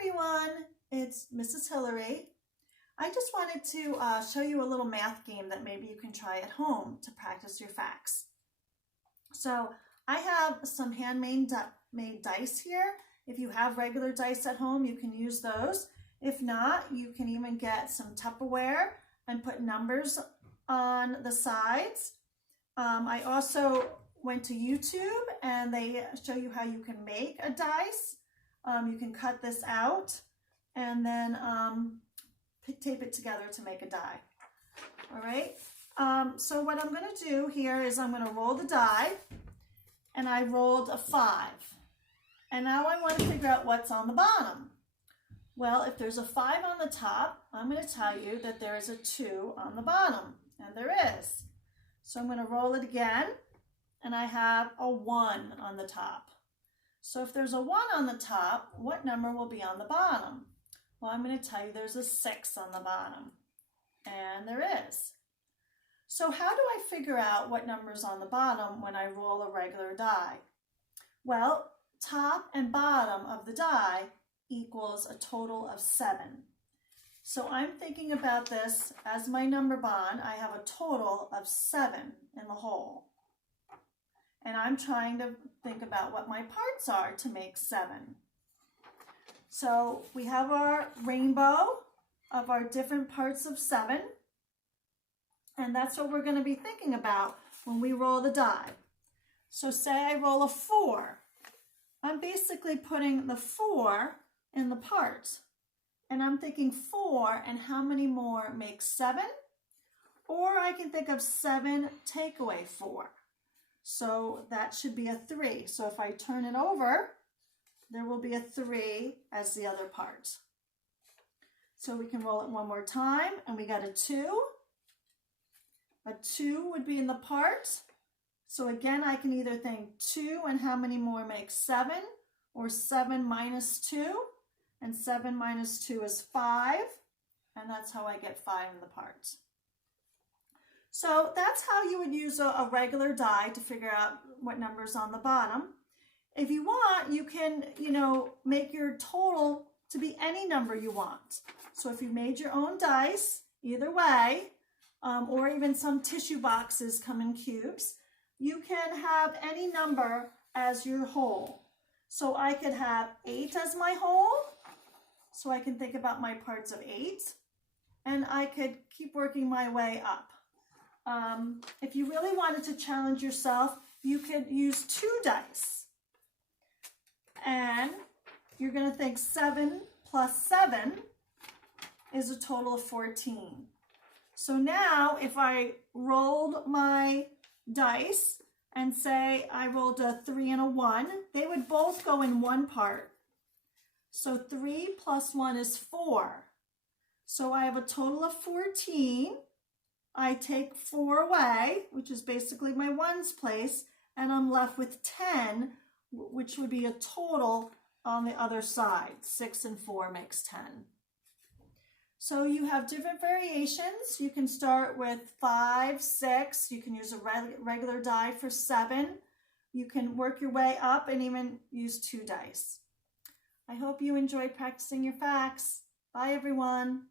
everyone, it's Mrs. Hillary. I just wanted to show you a little math game that maybe you can try at home to practice your facts. So I have some handmade dice here. If you have regular dice at home, you can use those. If not, you can even get some Tupperware and put numbers on the sides. I also went to YouTube and they show you how you can make a dice. You can cut this out and then tape it together to make a die. All right, so what I'm going to do here is I'm going to roll the die, and I rolled a 5. And now I want to figure out what's on the bottom. Well, if there's a 5 on the top, I'm going to tell you that there is a 2 on the bottom, and there is. So I'm going to roll it again, and I have a 1 on the top. So if there's a 1 on the top, what number will be on the bottom? Well, I'm going to tell you there's a 6 on the bottom, and there is. So how do I figure out what number's on the bottom when I roll a regular die? Well, top and bottom of the die equals a total of 7. So I'm thinking about this as my number bond. I have a total of 7 in the whole. And I'm trying to think about what my parts are to make 7. So we have our rainbow of our different parts of 7. And that's what we're going to be thinking about when we roll the die. So say I roll a 4. I'm basically putting the 4 in the part. And I'm thinking 4 and how many more make 7? Or I can think of 7 take away 4. So that should be a 3. So if I turn it over, there will be a 3 as the other part. So we can roll it one more time, and we got a 2. A 2 would be in the part. So again, I can either think 2 and how many more make 7, or 7 minus 2, and 7 minus 2 is 5, and that's how I get 5 in the part. So that's how you would use a regular die to figure out what number's on the bottom. If you want, you can, make your total to be any number you want. So if you made your own dice, either way, or even some tissue boxes come in cubes, you can have any number as your whole. So I could have 8 as my whole, so I can think about my parts of 8, and I could keep working my way up. If you really wanted to challenge yourself, you could use 2 dice. And you're going to think 7 plus 7 is a total of 14. So now if I rolled my dice and say I rolled a 3 and a 1, they would both go in one part. So 3 plus 1 is 4. So I have a total of 14. I take 4 away, which is basically my ones place, and I'm left with 10, which would be a total on the other side. 6 and 4 makes 10. So you have different variations. You can start with 5, 6. You can use a regular die for 7. You can work your way up and even use 2 dice. I hope you enjoyed practicing your facts. Bye, everyone.